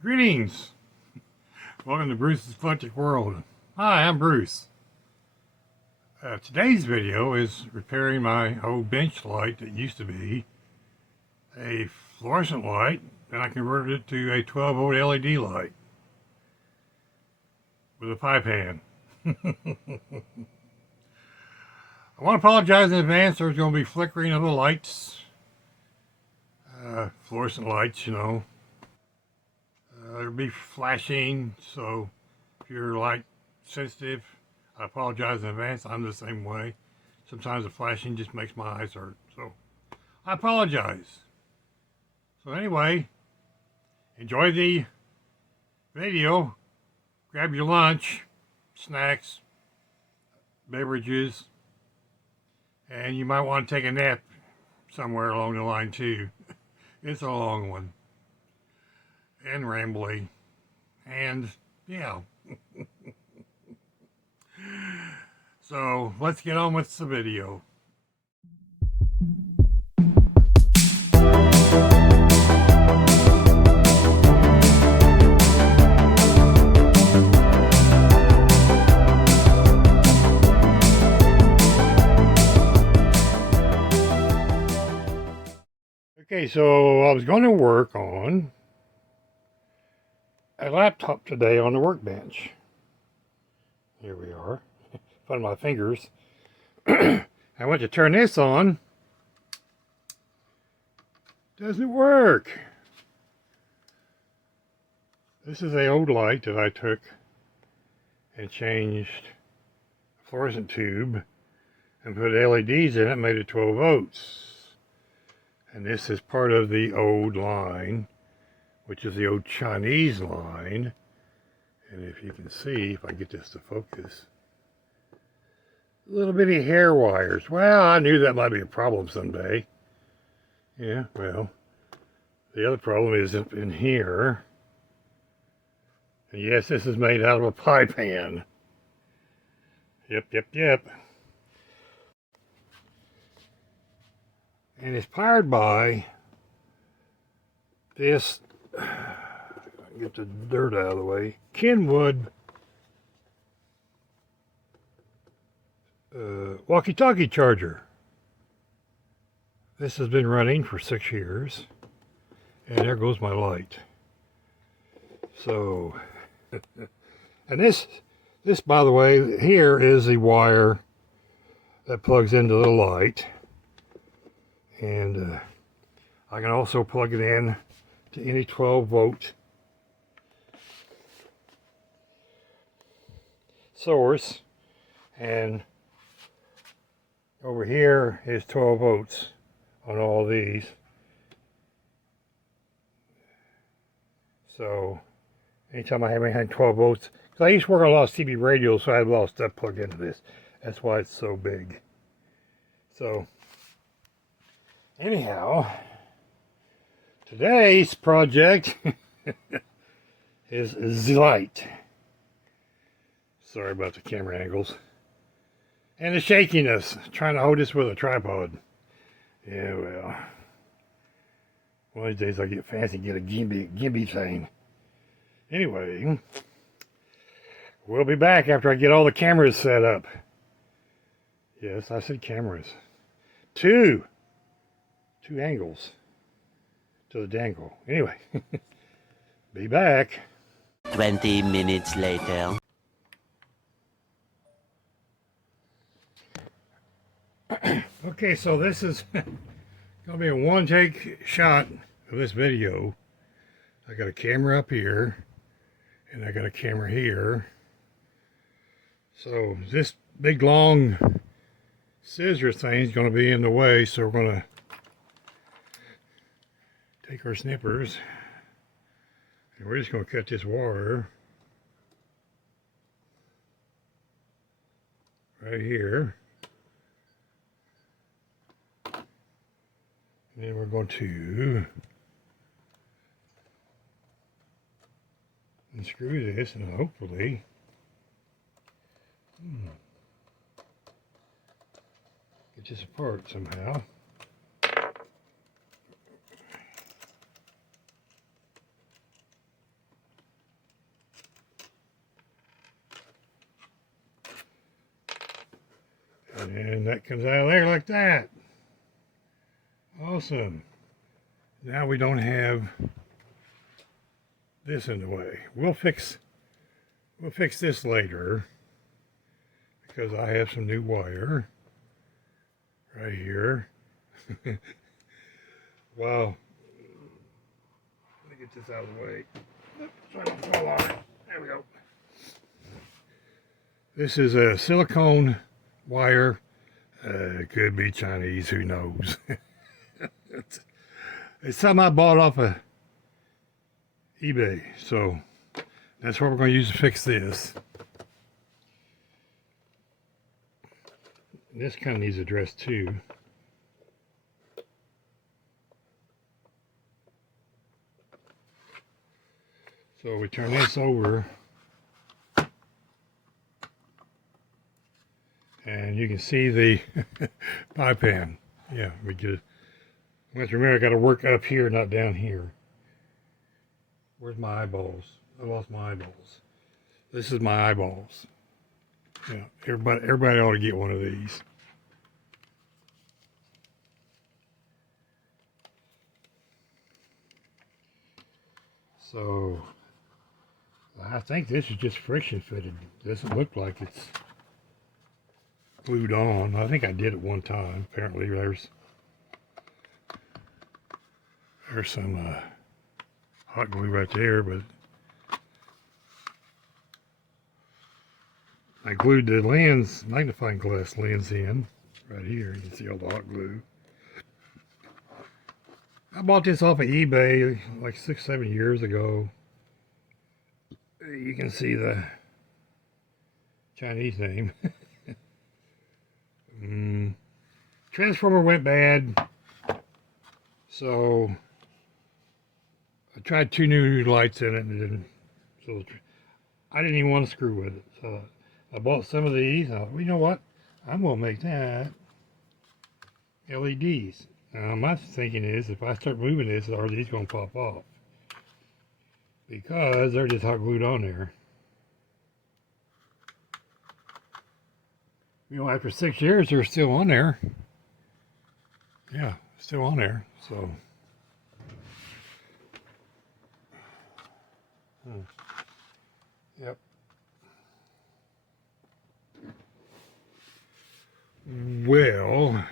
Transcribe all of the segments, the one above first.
Greetings! Welcome to Bruce's Flickering World. Hi, I'm Bruce. Today's video is repairing my old bench light that used to be a fluorescent light, and I converted it to a 12-volt LED light with a pie pan. I want to apologize in advance. There's going to be flickering of the lights. Fluorescent lights, you know. There'll be flashing, so if you're light sensitive, I apologize in advance. I'm the same way. Sometimes the flashing just makes my eyes hurt, so I apologize. So anyway, enjoy the video. Grab your lunch, snacks, beverages, and you might want to take a nap somewhere along the line too. It's a long one and rambly, and yeah. So let's get on with the video. Okay, so I was going to work on a laptop today on the workbench. Here we are. Fun of my fingers. I went to turn this on. Doesn't work. This is an old light that I took and changed a fluorescent tube and put LEDs in it, made it 12 volts. And this is part of the old line, which is the old Chinese line. And if you can see, if I get this to focus, little bitty hair wires. Well, I knew that might be a problem someday. Yeah, well, the other problem is up in here. And yes, this is made out of a pie pan. Yep. And it's powered by this, get the dirt out of the way, Kenwood walkie-talkie charger. This has been running for 6 years, and there goes my light. So, and this by the way, here is the wire that plugs into the light, and I can also plug it in to any 12-volt source, and over here is 12 volts on all these. So anytime I have anything 12 volts, because I used to work on a lot of CB radios, so I have a lot of stuff plugged into this. That's why it's so big. So anyhow, today's project is the light. Sorry about the camera angles. And the shakiness, trying to hold this with a tripod. Yeah, well, one of these days I'll get fancy and get a gimbal thing. Anyway, we'll be back after I get all the cameras set up. Yes, I said cameras. Two angles to the dangle. Anyway, be back. 20 minutes later. Okay, so this is gonna be a one-take shot of this video. I got a camera up here, and I got a camera here. So this big long scissor thing is gonna be in the way, so we're gonna take our snippers, and we're just gonna cut this wire right here. And then we're going to unscrew this, and hopefully get this apart somehow. And that comes out of there like that. Awesome. Now we don't have this in the way. We'll fix this later because I have some new wire right here. Wow. Let me get this out of the way. Oops, so I don't fall on it. There we go. This is a silicone wire. It could be Chinese, who knows. It's something I bought off of eBay, so that's what we're going to use to fix this. This kind of needs addressed too. So we turn this over, and you can see the pie pan. Yeah, we get it. You have to remember, I got to work up here, not down here. Where's my eyeballs? I lost my eyeballs. This is my eyeballs. Yeah, everybody ought to get one of these. So I think this is just friction fitted. Doesn't look like it's glued on. I think I did it one time. Apparently there's some hot glue right there, but I glued the lens, magnifying glass lens in right here. You can see all the hot glue. I bought this off of eBay like 6-7 years ago. You can see the Chinese name. Transformer went bad, so I tried 2 new lights in it, and it didn't. So I didn't even want to screw with it. So I bought some of these. I thought, well, you know what? I'm gonna make that LEDs. Now my thinking is, if I start moving this, are these gonna pop off? Because they're just hot glued on there. You know, after 6 years, they're still on there. Yeah, still on there. So. Yep. Well,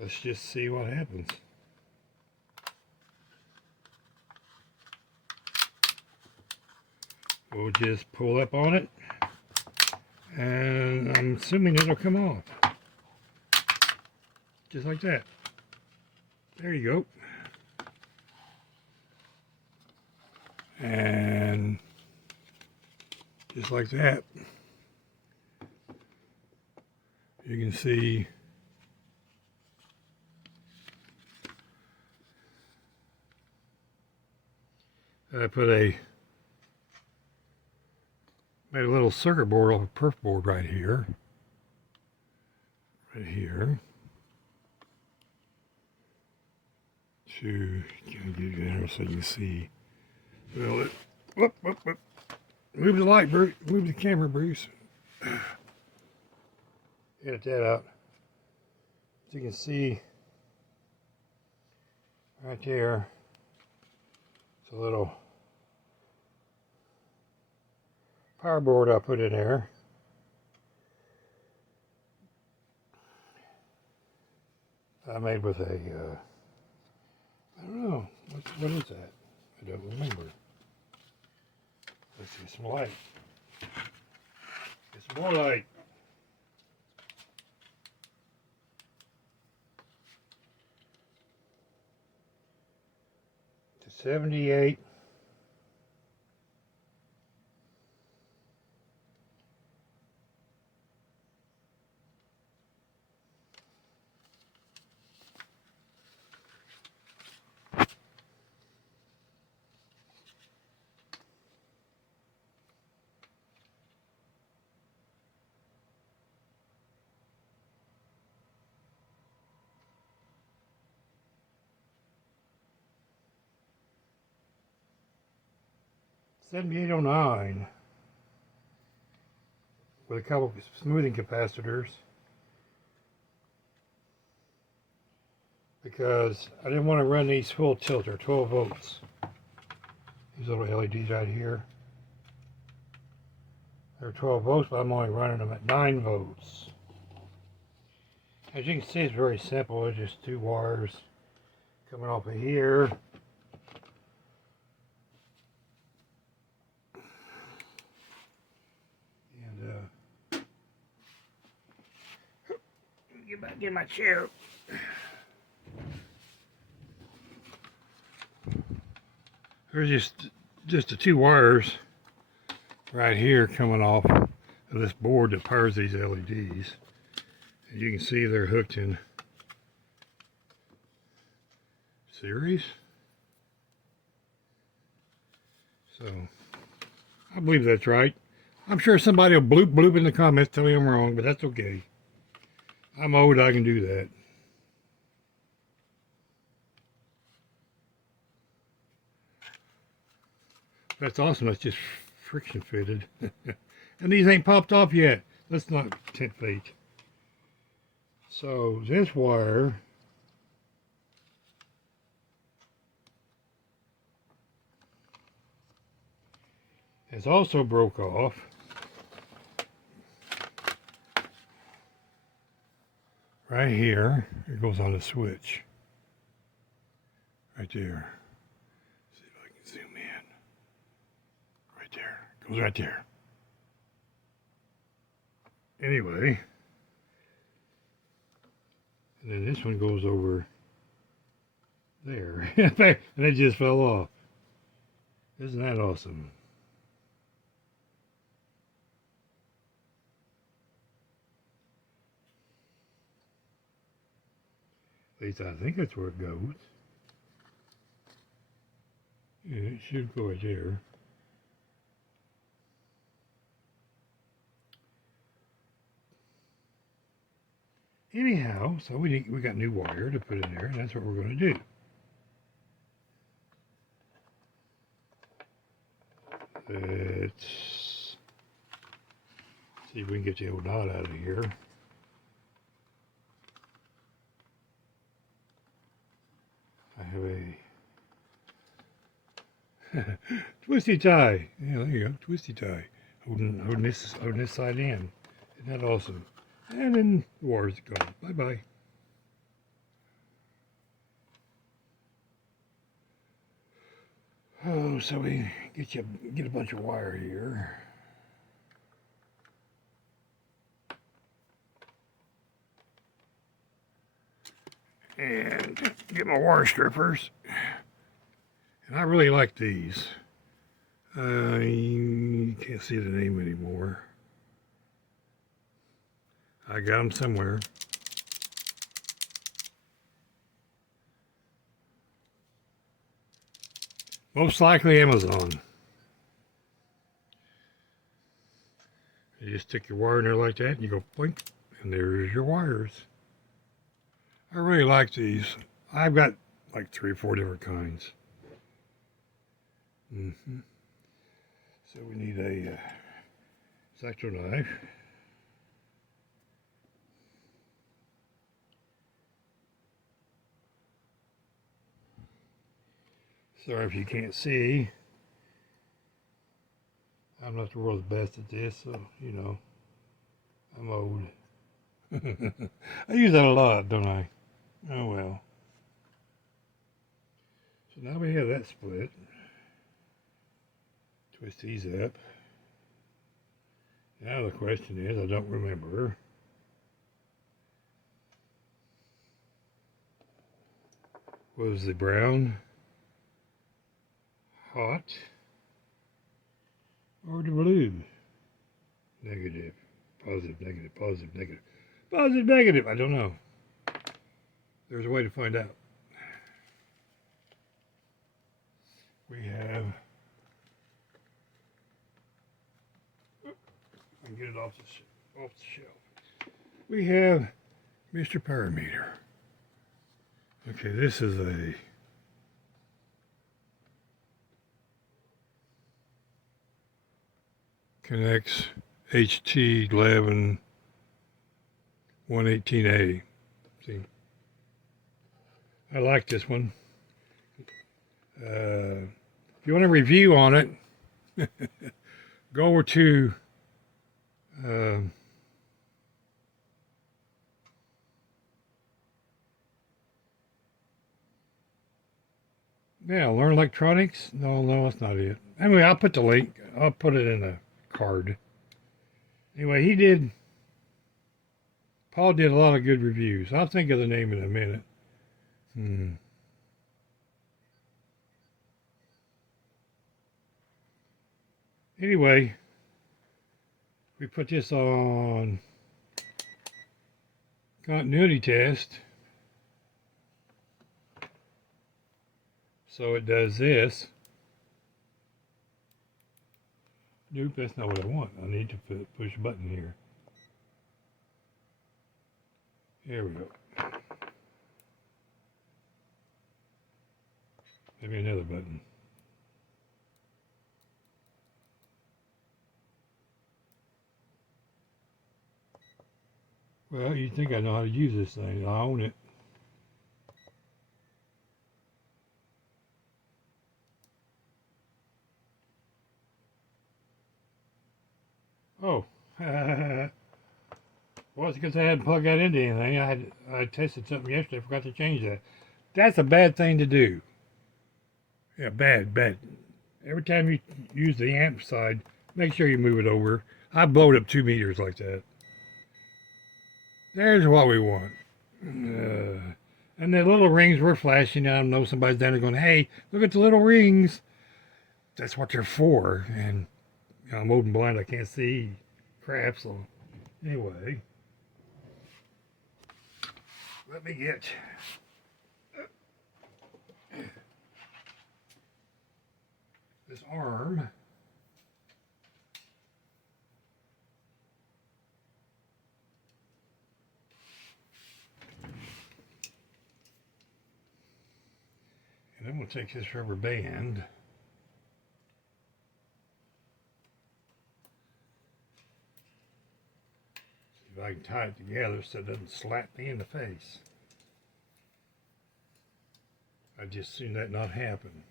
let's just see what happens. We'll just pull up on it, and I'm assuming it'll come off. Just like that. There you go. And just like that, you can see I made a little circuit board off a perf board right here. Right here. To kind of get you there so you can see. Well, whoop. Move the light, Bruce. Move the camera, Bruce. Edit that out. As you can see, right there, it's a little power board I put in there. I made with a, I don't know, what is that? I don't remember. Let's see, some light. Get some more light. To 78. $78.09 with a couple of smoothing capacitors. because I didn't want to run these full tilt. They're 12 volts. These little LEDs right here. They're 12 volts, but I'm only running them at 9 volts. As you can see, it's very simple. It's just 2 wires coming off of here. And get my chair. There's just the 2 wires right here coming off of this board that powers these LEDs. As you can see, they're hooked in series. So I believe that's right. I'm sure somebody will bloop in the comments, tell me I'm wrong, but that's okay. I'm old, I can do that. That's awesome. That's just friction fitted. And these ain't popped off yet. Let's not tempt fate. So this wire has also broke off. Right here. It goes on the switch. Right there. See if I can zoom in. Right there. It goes right there. Anyway. And then this one goes over there. And it just fell off. Isn't that awesome? At least I think that's where it goes. Yeah, it should go right there. Anyhow, so we got new wire to put in there, and that's what we're going to do. Let's see if we can get the old knot out of here. I have a twisty tie. Yeah, there you go, twisty tie. Holding this side in. Isn't that awesome? And then the wire's gone. Bye bye. Oh, so we get a bunch of wire here. And get my wire strippers. And I really like these. You can't see the name anymore. I got them somewhere. Most likely Amazon. You just stick your wire in there like that, and you go blink, and there's your wires. I really like these. I've got like 3 or 4 different kinds. So we need a sector knife. Sorry if you can't see. I'm not the world's best at this, so, you know, I'm old. I use that a lot, don't I? Oh well. So now we have that split. Twist these up. Now the question is, I don't remember. Was the brown hot or the blue? Negative, positive, negative, positive, negative, positive, negative. I don't know. There's a way to find out. We have, I can get it off the shelf. We have Mr. Parameter. Okay, this is a connects HT11 118A. See, I like this one. If you want a review on it, go over to yeah, Learn Electronics. No, that's not it. Anyway, I'll put the link. I'll put it in a card. Anyway, Paul did a lot of good reviews. I'll think of the name in a minute. Anyway, we put this on continuity test. So it does this. Nope, that's not what I want. I need to push a button here. Here we go. Maybe another button. Well, you'd think I know how to use this thing. I own it. Oh. Well, it's because I hadn't plugged that into anything. I tested something yesterday. I forgot to change that. That's a bad thing to do. Yeah, bad. Every time you use the amp side, make sure you move it over. I blowed up 2 meters like that. There's what we want. And the little rings were flashing. I know somebody's down there going, hey, look at the little rings. That's what they're for. And you know, I'm old and blind. I can't see crap. So anyway, let me get this arm. And then we'll take this rubber band. See if I can tie it together so it doesn't slap me in the face. I just seen that not happen.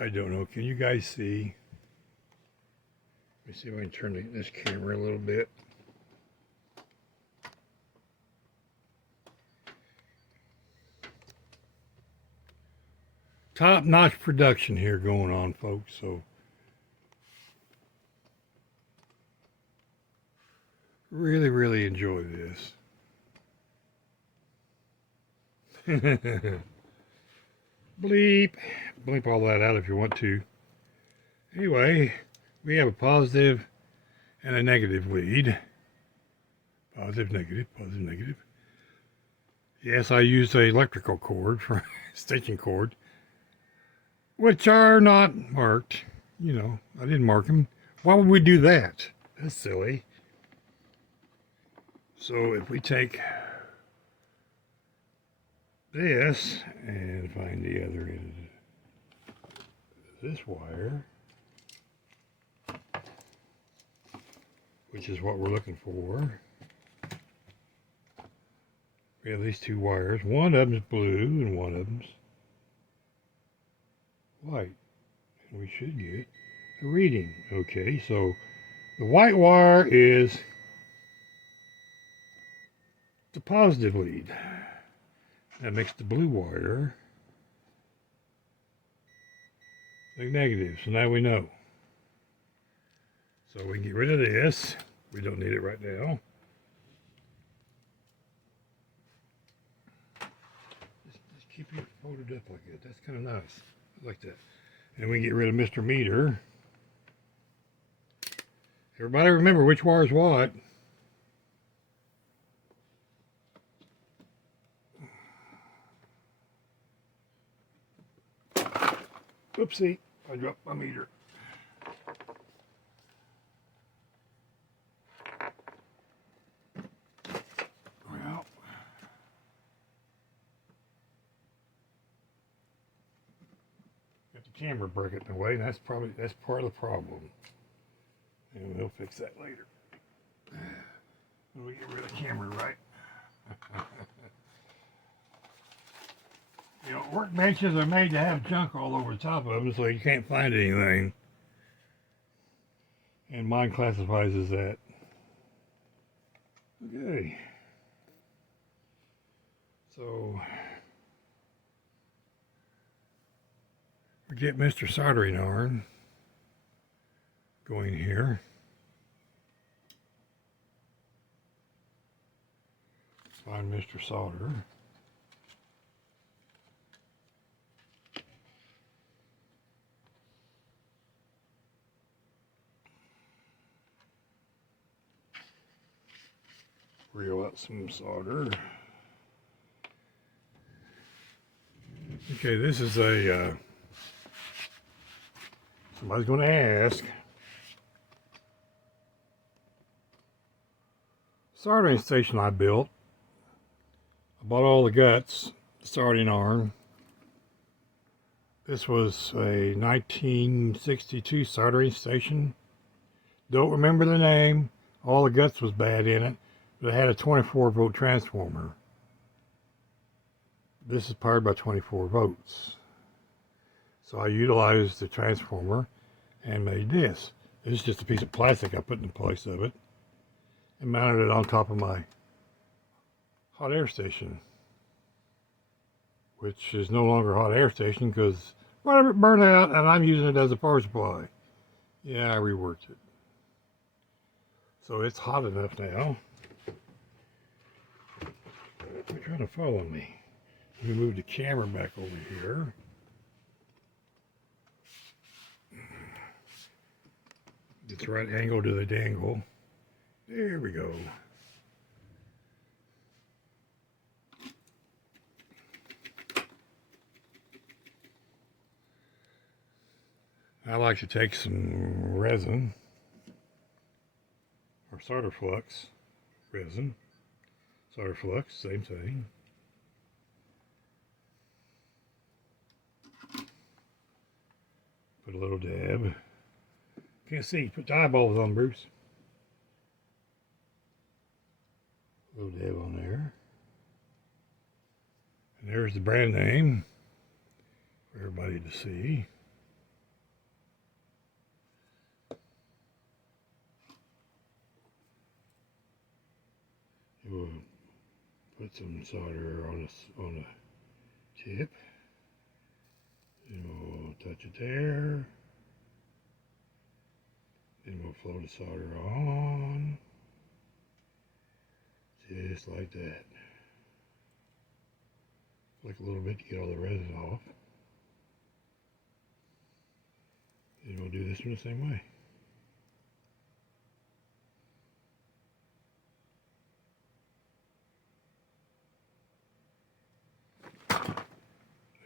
I don't know. Can you guys see? Let me see if I can turn this camera a little bit. Top-notch production here going on, folks. So really enjoy this. Bleep all that out if you want to. Anyway, we have a positive and a negative lead. Positive, negative. Yes, I used an electrical cord for extension cord, which are not marked. You know, I didn't mark them. Why would we do that? That's silly. So if we take this and find the other end of this wire, which is what we're looking for. We have these 2 wires. One of them's blue and one of them's white. And we should get a reading. Okay, so the white wire is the positive lead. That makes the blue wire the negative. So now we know. So we can get rid of this. We don't need it right now. Just keep it folded up like that. That's kind of nice. I like that. And we can get rid of Mr. Meter. Everybody remember which wire is what. Oopsie, I dropped my meter. Well, got the camera breaking in the way, and that's part of the problem. And we'll fix that later. When we get rid of the camera, right? Workbenches are made to have junk all over the top of them so you can't find anything. And mine classifies as that. Okay. So we get Mr. Soldering Iron going here. Find Mr. Solder. Reel out some solder. Okay, this is a, somebody's going to ask. Soldering station I built. I bought all the guts, the soldering iron. This was a 1962 soldering station. Don't remember the name. All the guts was bad in it, but it had a 24 volt transformer. This is powered by 24 volts. So I utilized the transformer and made this. This is just a piece of plastic I put in place of it and mounted it on top of my hot air station, which is no longer a hot air station because whatever it burned out and I'm using it as a power supply. Yeah, I reworked it. So it's hot enough now. You're trying to follow me. Let me move the camera back over here. Get the right angle to the dangle. There we go. I like to take some resin or solder flux resin. Solder flux, same thing. Put a little dab. Can't see. Put the eyeballs on, Bruce. A little dab on there. And there's the brand name for everybody to see. We'll put some solder on the tip. And we'll touch it there. Then we'll flow the solder on. Just like that. Flick a little bit to get all the resin off. Then we'll do this one the same way.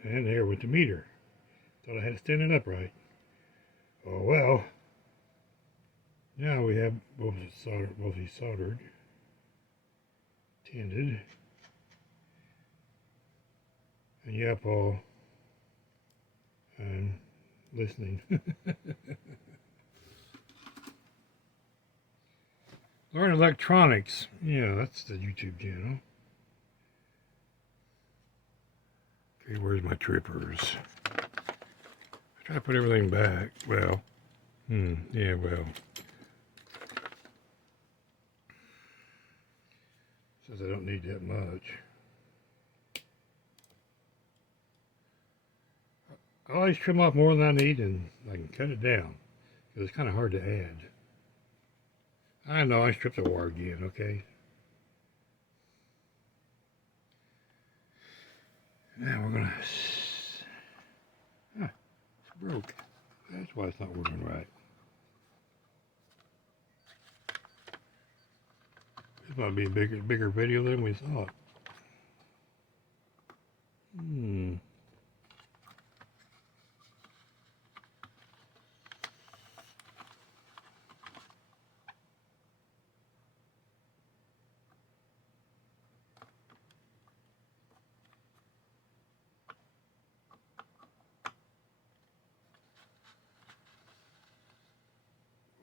And there went the meter. Thought I had it standing upright. Oh well. Now we have both these soldered, tended, and yeah, Paul, I'm listening. Learn electronics. Yeah, that's the YouTube channel. Okay, where's my trippers? I try to put everything back. Well, yeah, well. Since I don't need that much. I always trim off more than I need and I can cut it down. Because it's kind of hard to add. I know, I stripped the wire again, okay? Now we're gonna... Ah, it's broke. That's why it's not working right. This might be a bigger video than we thought.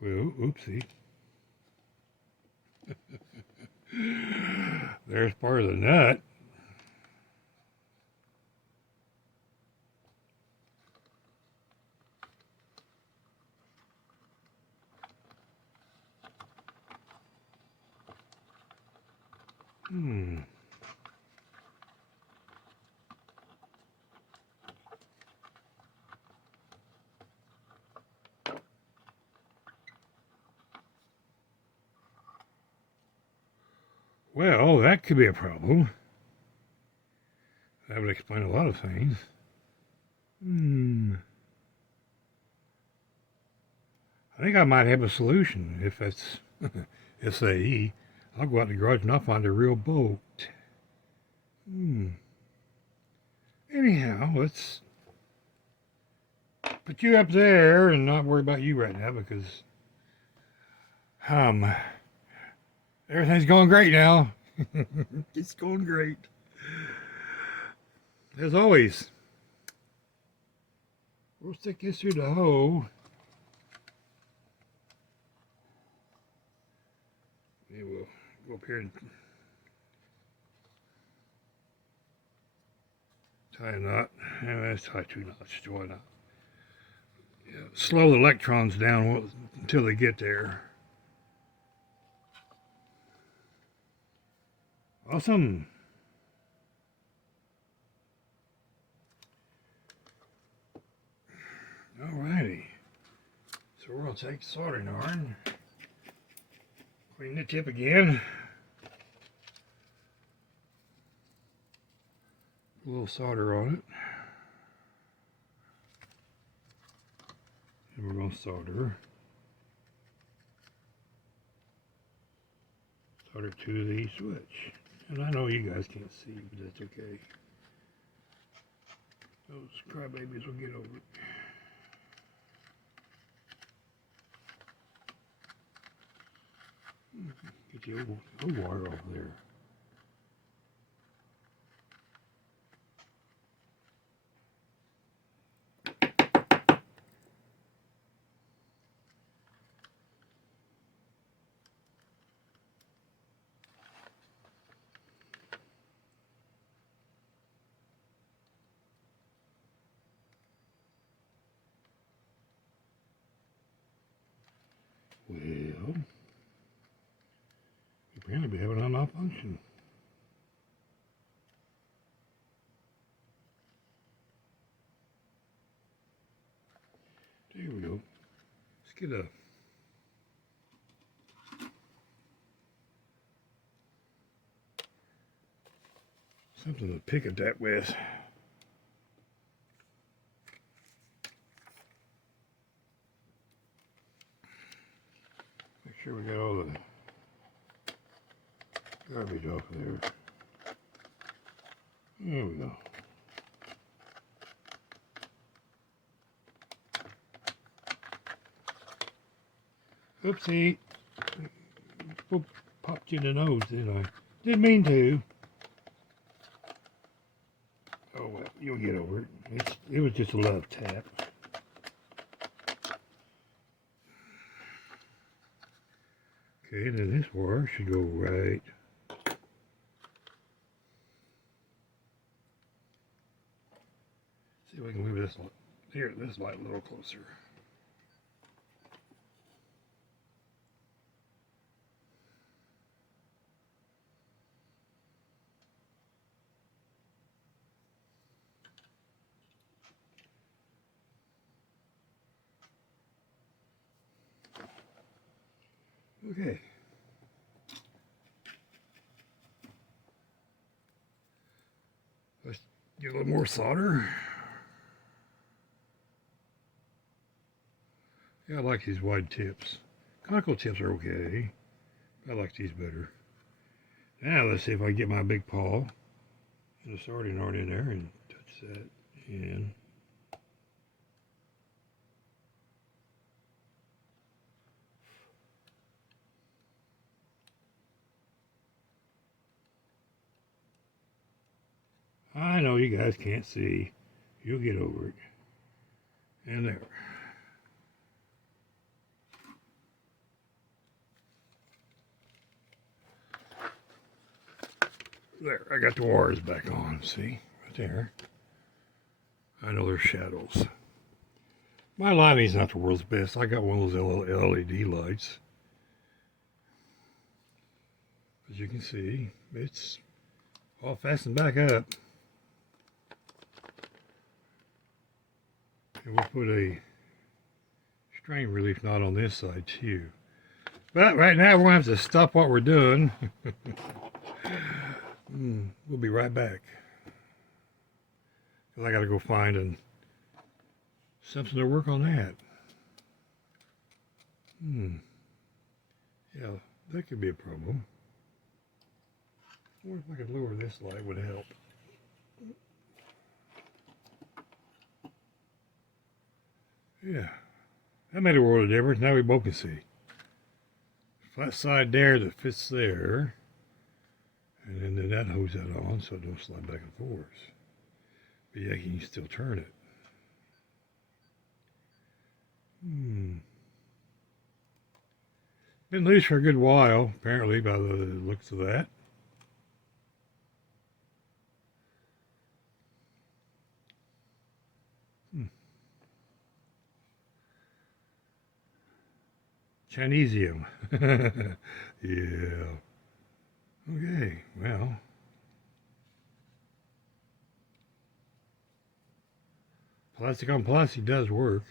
Well, oopsie. There's part of the nut. Hmm. Well, that could be a problem. That would explain a lot of things. Hmm. I think I might have a solution. If that's SAE, I'll go out in the garage and I'll find a real boat. Anyhow, let's put you up there and not worry about you right now because everything's going great now. It's going great. As always, we'll stick this through the hole. Yeah, we'll go up here and tie a knot. Yeah, let's tie 2 knots. Why not? Yeah, slow the electrons down until they get there. Awesome. Alrighty. So we're going to take soldering iron, clean the tip again. A little solder on it. And we're going to solder to the switch. And I know you guys can't see, but that's okay. Those crybabies will get over it. Get the old wire off there. Well, you apparently be having a malfunction. There we go. Let's get something to pick at that with. Make sure we got all the garbage off of there. There we go. Oopsie. Popped you in the nose, didn't I? Didn't mean to. Oh well, you'll get over it. It was just a love tap. Okay, then this wire should go right. See if we can move this here, this light a little closer. Okay. Let's get a little more solder. Yeah, I like these wide tips. Conical tips are okay. I like these better. Now let's see if I can get my big paw and the soldering iron in there and touch that in. I know you guys can't see. You'll get over it. And there. There, I got the wires back on. See? Right there. I know there's shadows. My lighting's not the world's best. I got one of those LED lights. As you can see. it's all fastened back up. And we'll put a strain relief knot on this side too. But right now we're going to have to stop what we're doing. We'll be right back. Because I got to go find something to work on that. Yeah, that could be a problem. I wonder if I could lower this light would help. Yeah, that made a world of difference. Now we both can see. Flat side there that fits there. And then that holds that on so it don't slide back and forth. But yeah, you can still turn it. Been loose for a good while, apparently, by the looks of that. Chinesium. Yeah. Okay, well. Plastic on plastic does work.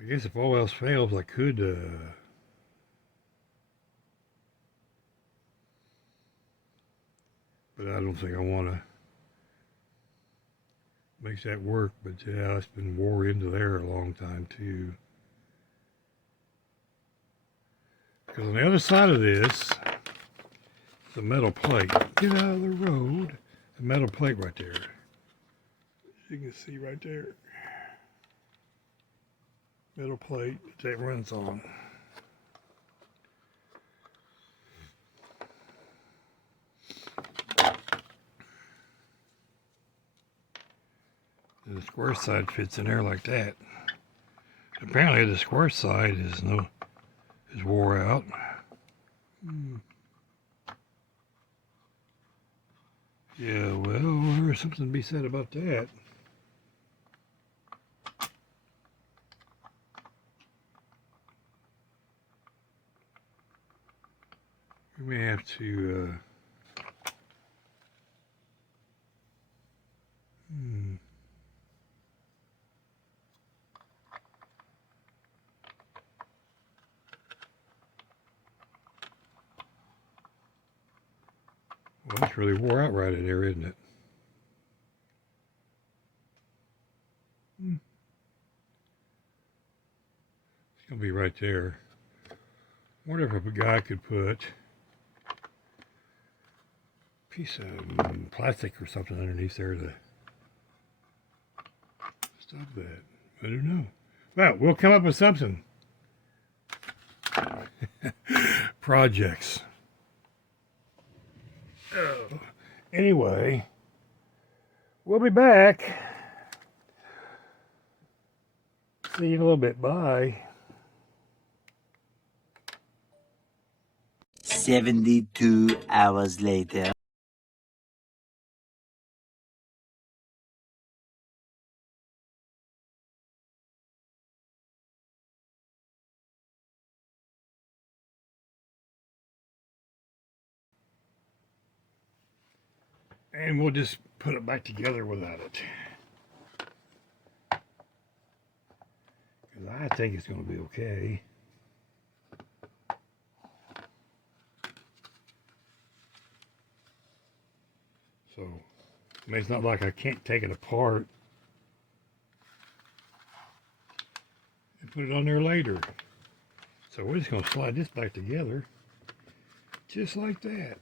I guess if all else fails, I could but I don't think I want to make that work. But yeah, it's been wore into there a long time too. Because on the other side of this, it's a metal plate. Get out of the road. A metal plate right there. You can see right there. Metal plate that runs on. And the square side fits in there like that. Apparently the square side is wore out. Yeah, well, there's something to be said about that. We may have to well, it's really wore out right in there, isn't it? It's going to be right there. I wonder if a guy could put a piece of plastic or something underneath there to stop that. I don't know. Well, we'll come up with something. Projects. Oh. Anyway, we'll be back. See you in a little bit. Bye. 72 hours later. And we'll just put it back together without it. Because I think it's going to be okay. So, I mean, it's not like I can't take it apart and put it on there later. So we're just going to slide this back together just like that.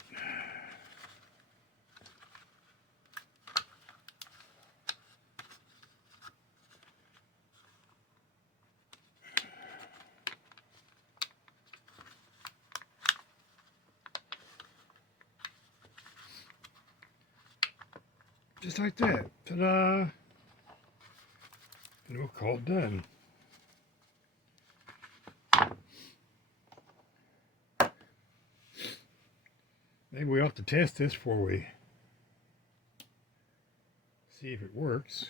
Just like that. Ta-da! And we'll call it done. Maybe we ought to test this before we see if it works.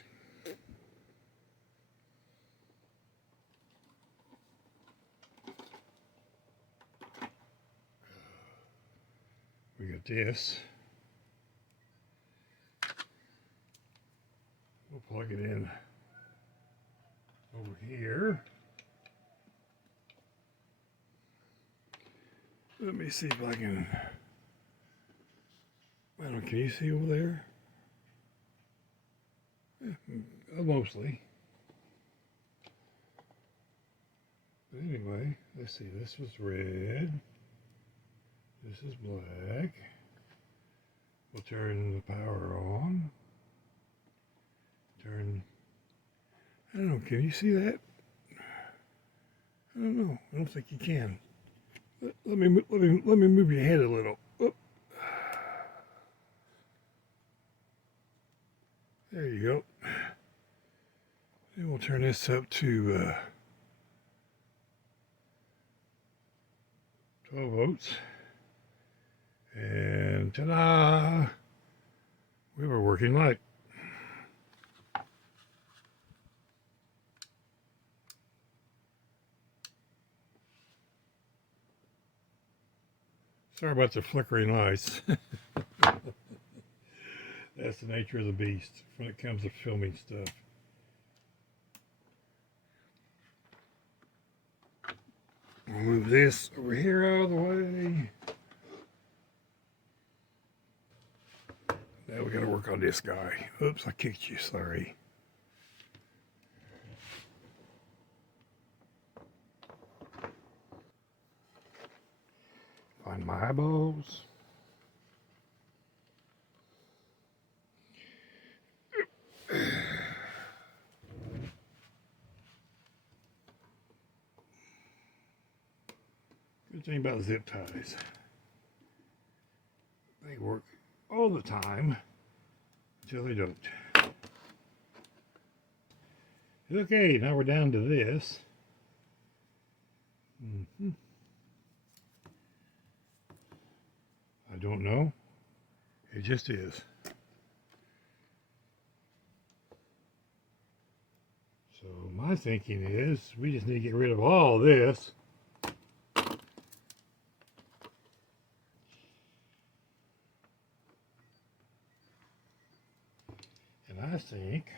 We got this. We'll plug it in over here. Let me see if I can. I don't know, can you see over there? Mostly. But anyway, let's see. This was red. This is black. We'll turn the power on. Turn. I don't know. Can you see that? I don't know. I don't think you can. Let me move your head a little. Oh. There you go. And we'll turn this up to 12 volts. And ta-da! We have a working light. Sorry about the flickering lights. That's the nature of the beast when it comes to filming stuff. We'll move this over here out of the way. Now we got to work on this guy. Oops, I kicked you, sorry. Find my eyeballs. Good thing about zip ties. They work all the time until they don't. Okay, now we're down to this. I don't know. It just is. So my thinking is we just need to get rid of all this. And I think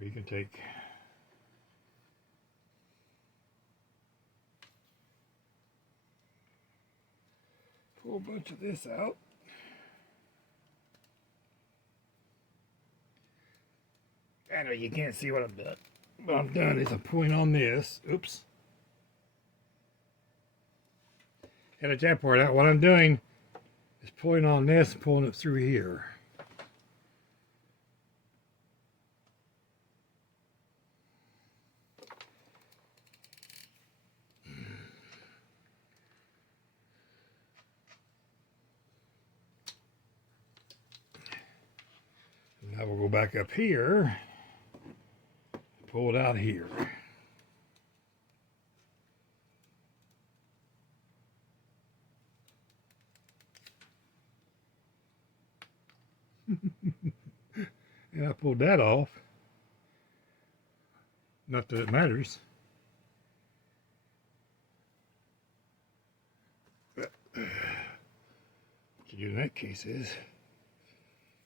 we can take pull a bunch of this out. I know you can't see what I'm doing. What I'm doing is I'm pulling on this. Oops. Edit that part out. What I'm doing is pulling on this and pulling it through here. Now we'll go back up here, pull it out here. And I pulled that off. Not that it matters. But what you do in that case is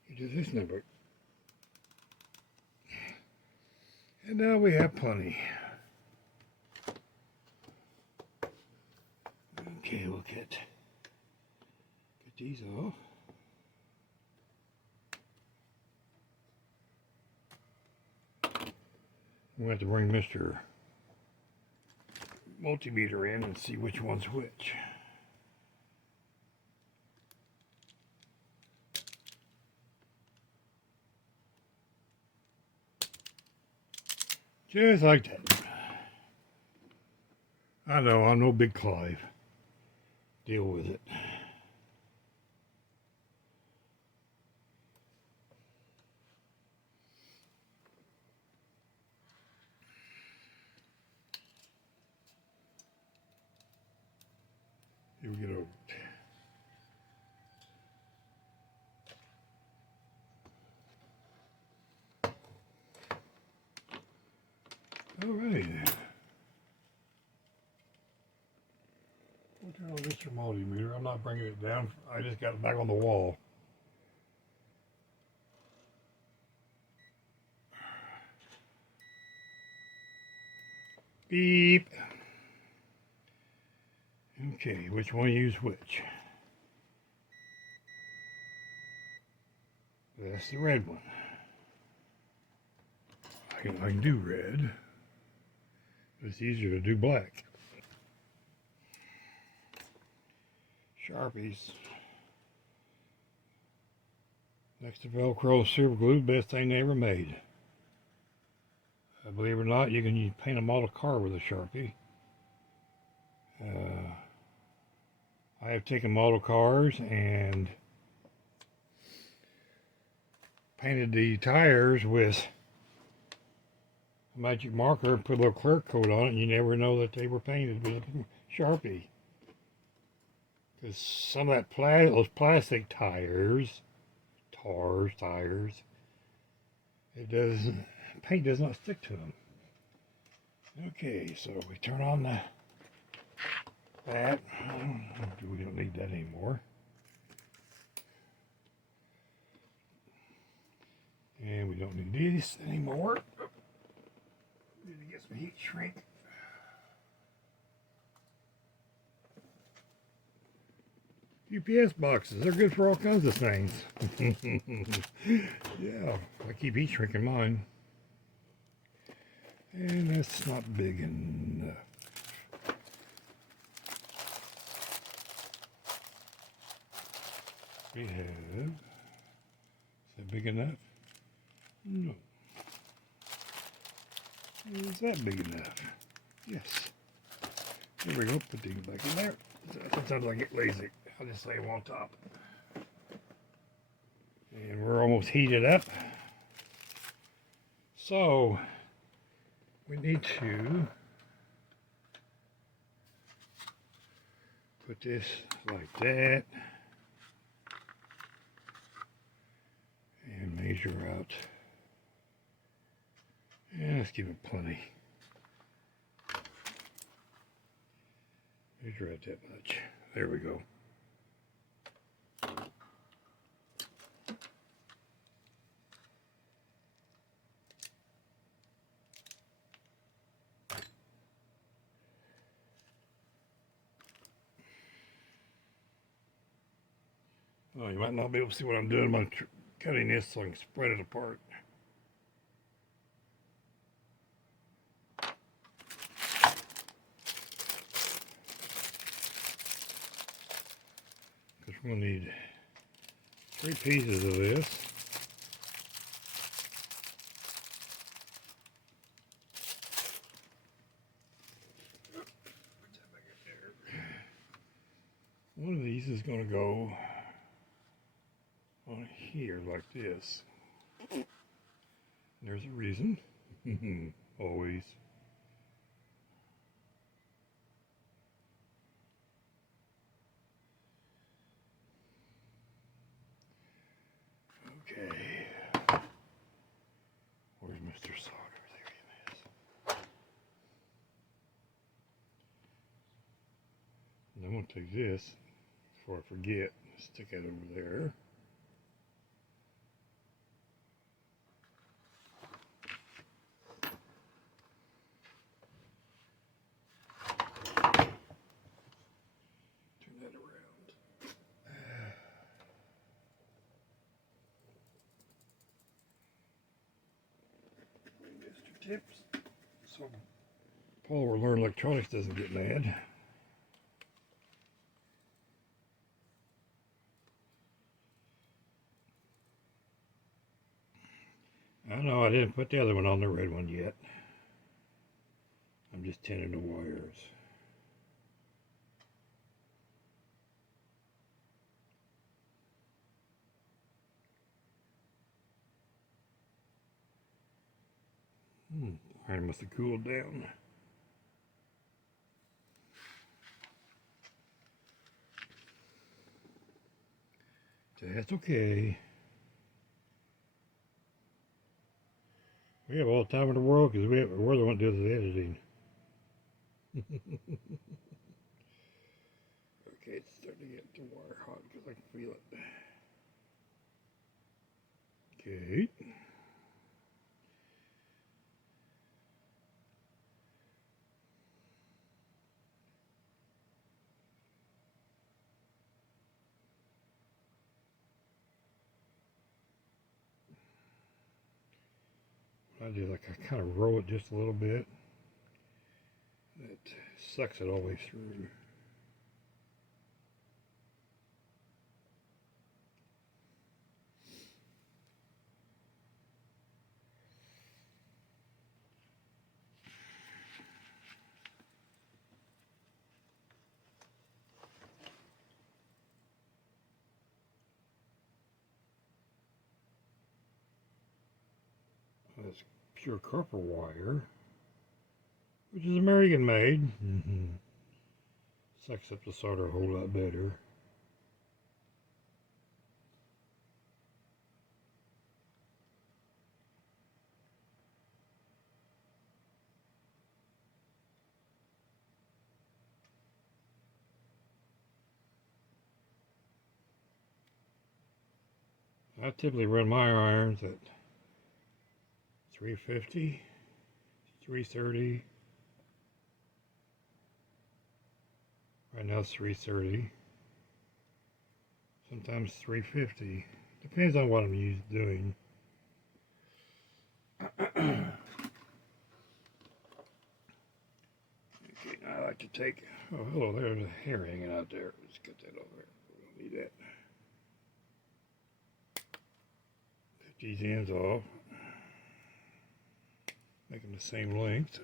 you do this number. And now we have plenty. Okay, we'll get these off. We'll have to bring Mr. Multimeter in and see which one's which. Just like that. I know, I'm no big Clive. Deal with it. Here we get over it. All right. We'll turn all this extra multimeter. I'm not bringing it down. I just got it back on the wall. Beep. Okay, which one use which? That's the red one. I can do red. It's easier to do black. Sharpies. Next to Velcro, super glue, best thing they ever made. Believe it or not, you can paint a model car with a Sharpie. I have taken model cars and painted the tires with a magic marker and put a little clear coat on it, and you never know that they were painted with a Sharpie. Because some of that those plastic tires, paint does not stick to them. Okay, so we turn on that. We don't need that anymore. And we don't need this anymore. Need to get some heat shrink. UPS boxes, they're good for all kinds of things. Yeah, I keep heat shrinking mine. And that's not big enough. We have, is that big enough? No. Is that big enough? Yes. There we go, put these back in there. Sometimes I get lazy. I'll just lay them on top. And we're almost heated up. So, we need to put this like that. And measure out. And let's give it plenty. Measure out that much. There we go. Oh, you might not be able to see what I'm doing. I'm cutting this so I can spread it apart. Because we're going to need 3 pieces of this. One of these is going to go on here like this. There's a reason. Always. Okay. Where's Mr. Solder? There he is. And I'm going to take this before I forget. Stick it over there. Turn that around. Mr. Tips. So Paul will learn electronics doesn't get mad. I know I didn't put the other one on the red one yet. I'm just tinning the wires. Iron must have cooled down. That's okay. We have all the time in the world because we're the one that does the editing. Okay, it's starting to get the wire hot because I can feel it. Okay. I do like I kind of roll it just a little bit. That sucks it all the way through. That's pure copper wire, which is American made. Sucks up the solder a whole lot better. I typically run my irons at 350, 330. Right now it's 330. Sometimes 350. Depends on what I'm doing. Okay, now I like to take. Oh, hello, there's a hair hanging out there. Let's get that over there. We don't need that. Take these ends off. Make them the same length.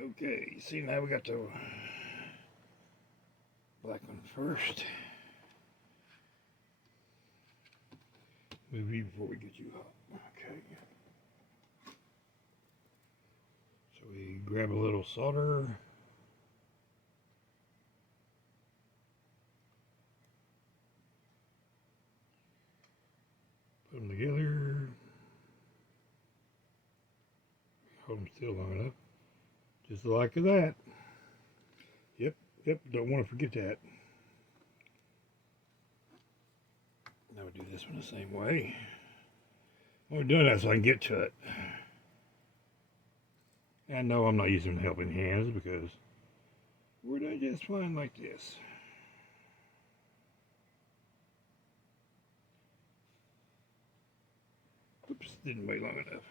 Okay, see now we got the black one first. Move you before we get you hot. Okay. So we grab a little solder. Put them together. Hold them still long enough. Just like that. Yep, don't want to forget that. Now we do this one the same way. We're doing that so I can get to it. And no, I'm not using helping hands because we're doing just fine like this. Oops, didn't wait long enough.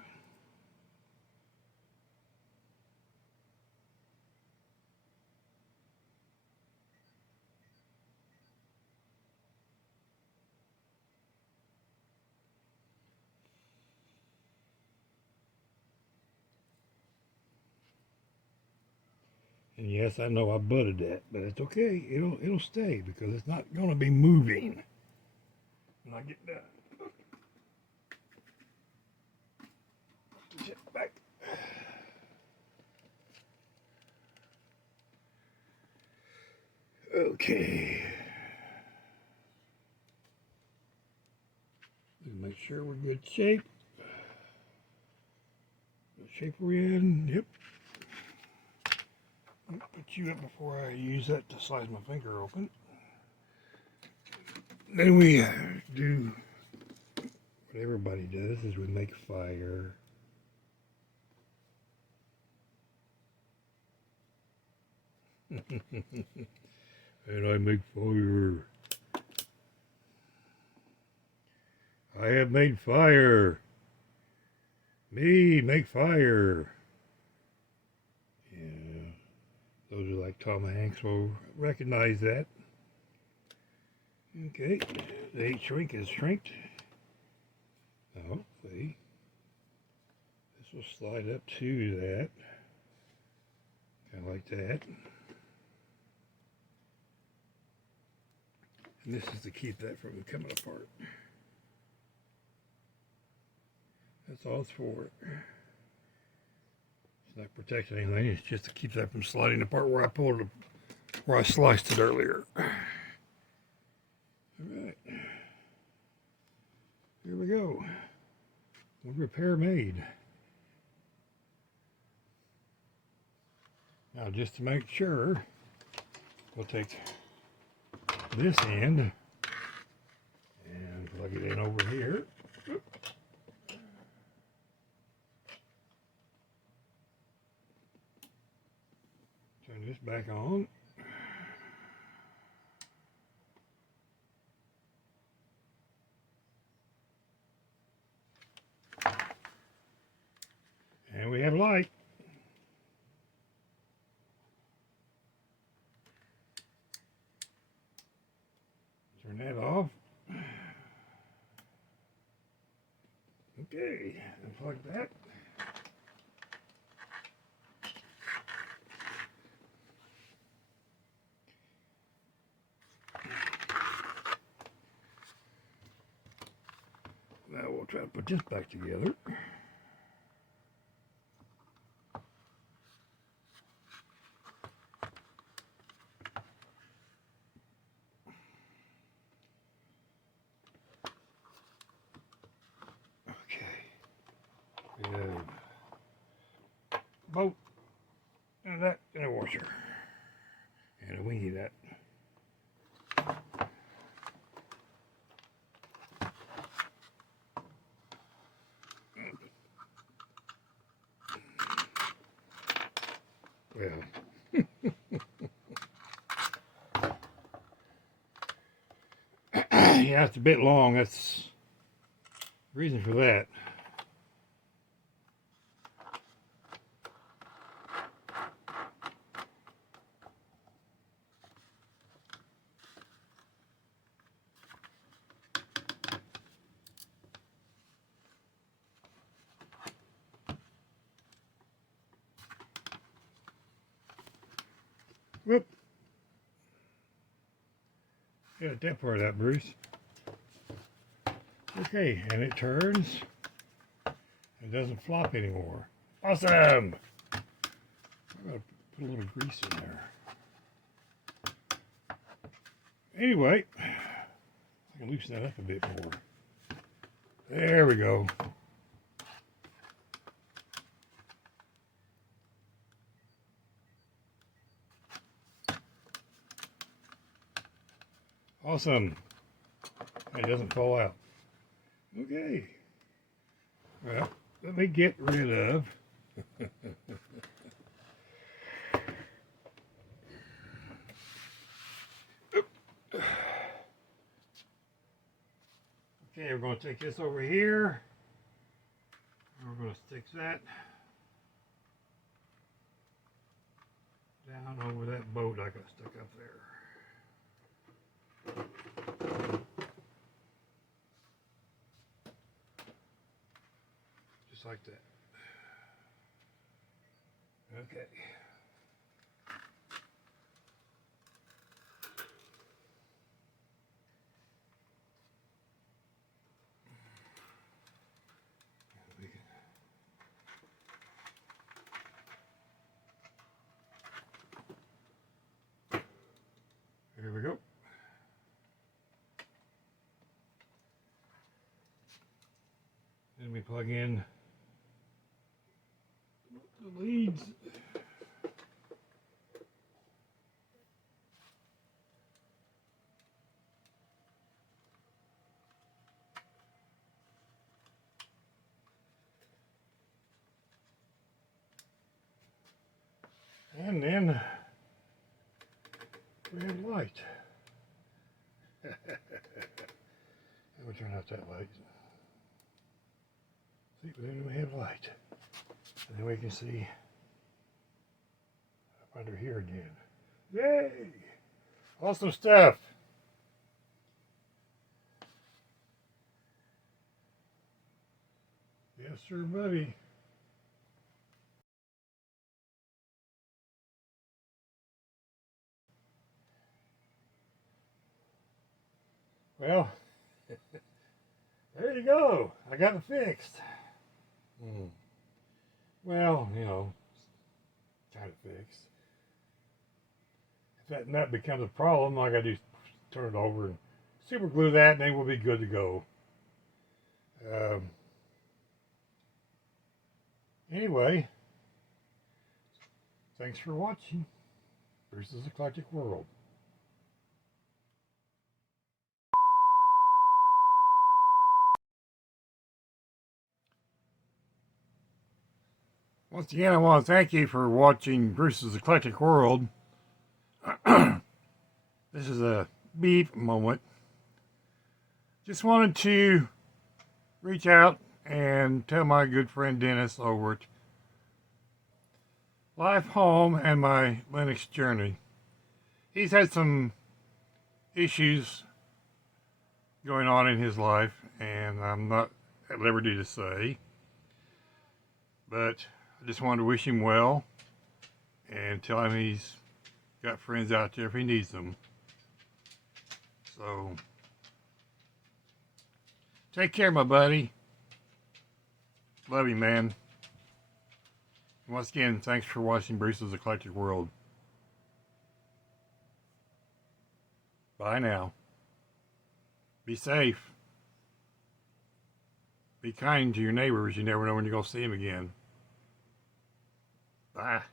And yes, I know I butted that, but it's okay. It'll stay because it's not going to be moving when I get done. Sit back. Okay. Make sure we're good shape. What shape we're in. Yep. Put you up before I use that to slice my finger open. Then we do what everybody does is we make fire. And I make fire. I have made fire. Me make fire. Yeah. Those are like Tom Hanks will recognize that. Okay. The heat shrink is shrinked. Now, see. This will slide up to that. Kind of like that. And this is to keep that from coming apart. That's all it's for. It's not protecting anything, it's just to keep that from sliding apart where I pulled it, where I sliced it earlier. Alright. There we go. One repair made. Now just to make sure, we'll take this end and plug it in over here. Turn this back on. And we have light. Turn that off. Okay, unplug that. Now we'll try to put this back together. Boat and that in a washer and a weenie that. Well, yeah, it's a bit long. That's the reason for that. Whoop. Got that part of that, Bruce. Okay, and it turns. It doesn't flop anymore. Awesome! I'm gonna put a little grease in there. Anyway, I can loosen that up a bit more. There we go. Awesome. It doesn't fall out. Okay. Well, let me get rid of okay, we're going to take this over here. We're going to stick that down over that boat I got stuck up there. Just like that. Okay. Here we go. Then we plug in the leads. And then we have light. And we'll turn out that light. See, then we have light. And then we can see up under here again. Yay! Awesome stuff. Yes, sir, buddy. Well, there you go. I got it fixed. Well, you know, kind of fixed. If that nut becomes a problem, all I gotta do is turn it over and super glue that, and then we'll be good to go. Anyway, thanks for watching Bruce's Eclectic World. Once again, I want to thank you for watching Bruce's Eclectic World. This is a beep moment. Just wanted to reach out and tell my good friend Dennis over at Life Home and my Linux journey. He's had some issues going on in his life, and I'm not at liberty to say, but I just wanted to wish him well and tell him he's got friends out there if he needs them. So, take care, my buddy. Love you, man. And once again, thanks for watching Bruce's Eclectic World. Bye now. Be safe. Be kind to your neighbors. You never know when you're going to see them again. Bye.